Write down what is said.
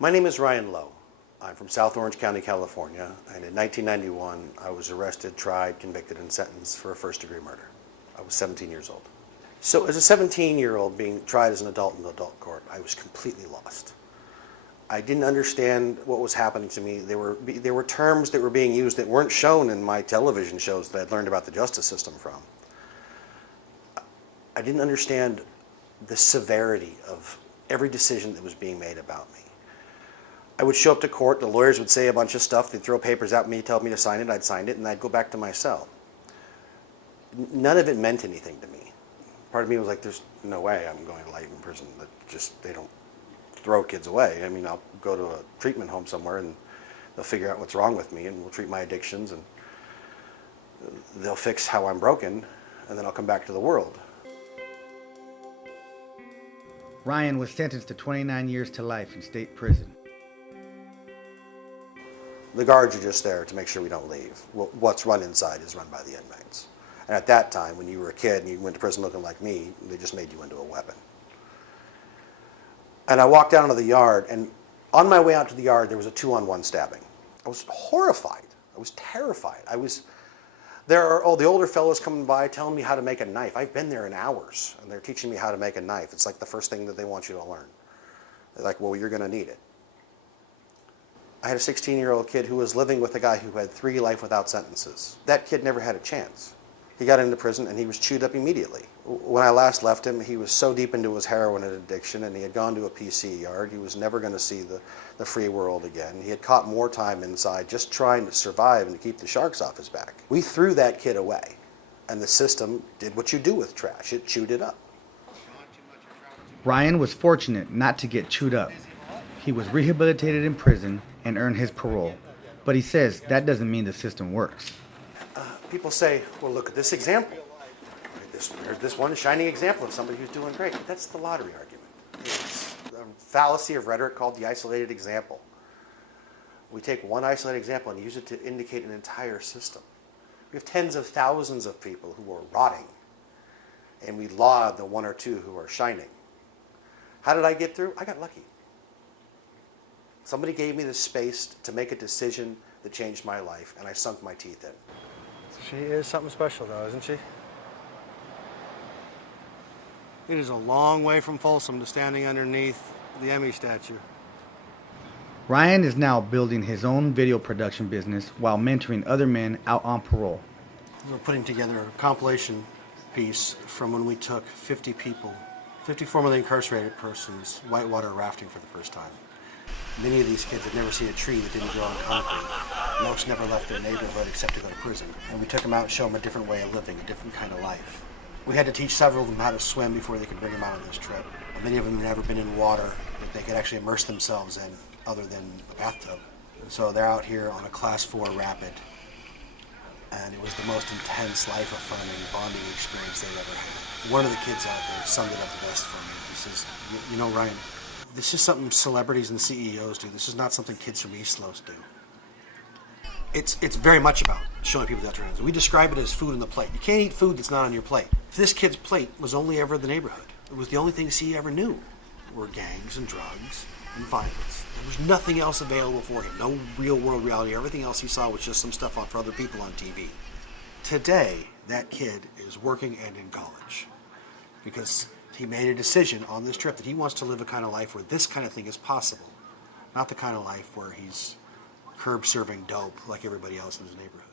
My name is Ryan Lowe. I'm from South Orange County, California, and in 1991 I was arrested, tried, convicted, and sentenced for a first-degree murder. I was 17 years old. So as a 17-year-old being tried as an adult in adult court, I was completely lost. I didn't understand what was happening to me. There were terms that were being used that weren't shown in my television shows that I'd learned about the justice system from. I didn't understand the severity of every decision that was being made about me. I would show up to court, the lawyers would say a bunch of stuff, they'd throw papers at me, tell me to sign it, I'd sign it, and I'd go back to my cell. None of it meant anything to me. Part of me was like, there's no way I'm going to life in prison. They don't throw kids away. I mean, I'll go to a treatment home somewhere and they'll figure out what's wrong with me and we'll treat my addictions and they'll fix how I'm broken and then I'll come back to the world. Ryan was sentenced to 29 years to life in state prison. The guards are just there to make sure we don't leave. What's run inside is run by the inmates. And at that time, when you were a kid and you went to prison looking like me, they just made you into a weapon. And I walked down to the yard, and on my way out to the yard, there was a 2-on-1 stabbing. I was horrified. I was terrified. There are the older fellows coming by telling me how to make a knife. I've been there in hours, and they're teaching me how to make a knife. It's like the first thing that they want you to learn. They're like, well, you're going to need it. I had a 16-year-old kid who was living with a guy who had 3 life without sentences. That kid never had a chance. He got into prison and he was chewed up immediately. When I last left him, he was so deep into his heroin addiction and he had gone to a PC yard. He was never going to see the free world again. He had caught more time inside just trying to survive and to keep the sharks off his back. We threw that kid away and the system did what you do with trash. It chewed it up. Ryan was fortunate not to get chewed up. He was rehabilitated in prison and earned his parole. But he says that doesn't mean the system works. People say, well, look at this example. There's this one shining example of somebody who's doing great. That's the lottery argument. It's a fallacy of rhetoric called the isolated example. We take one isolated example and use it to indicate an entire system. We have tens of thousands of people who are rotting, and we laud the 1 or 2 who are shining. How did I get through? I got lucky. Somebody gave me the space to make a decision that changed my life, and I sunk my teeth in. She is something special, though, isn't she? It is a long way from Folsom to standing underneath the Emmy statue. Ryan is now building his own video production business while mentoring other men out on parole. We're putting together a compilation piece from when we took 50 people, 50 formerly incarcerated persons, whitewater rafting for the first time. Many of these kids had never seen a tree that didn't grow on concrete. Most never left their neighborhood except to go to prison. And we took them out and showed them a different way of living, a different kind of life. We had to teach several of them how to swim before they could bring them out on this trip. And many of them had never been in water that they could actually immerse themselves in other than the bathtub. And so they're out here on a Class 4 rapid. And it was the most intense, life-affirming bonding experience they've ever had. One of the kids out there summed it up the best for me. He says, you know, Ryan, this is something celebrities and CEOs do. This is not something kids from East Los do. It's very much about showing people that hands. We describe it as food on the plate. You can't eat food that's not on your plate. If this kid's plate was only ever the neighborhood, it was the only things he ever knew were gangs and drugs and violence. There was nothing else available for him. No real world reality. Everything else he saw was just some stuff for other people on TV. Today, that kid is working and in college because he made a decision on this trip that he wants to live a kind of life where this kind of thing is possible, not the kind of life where he's curb serving dope like everybody else in his neighborhood.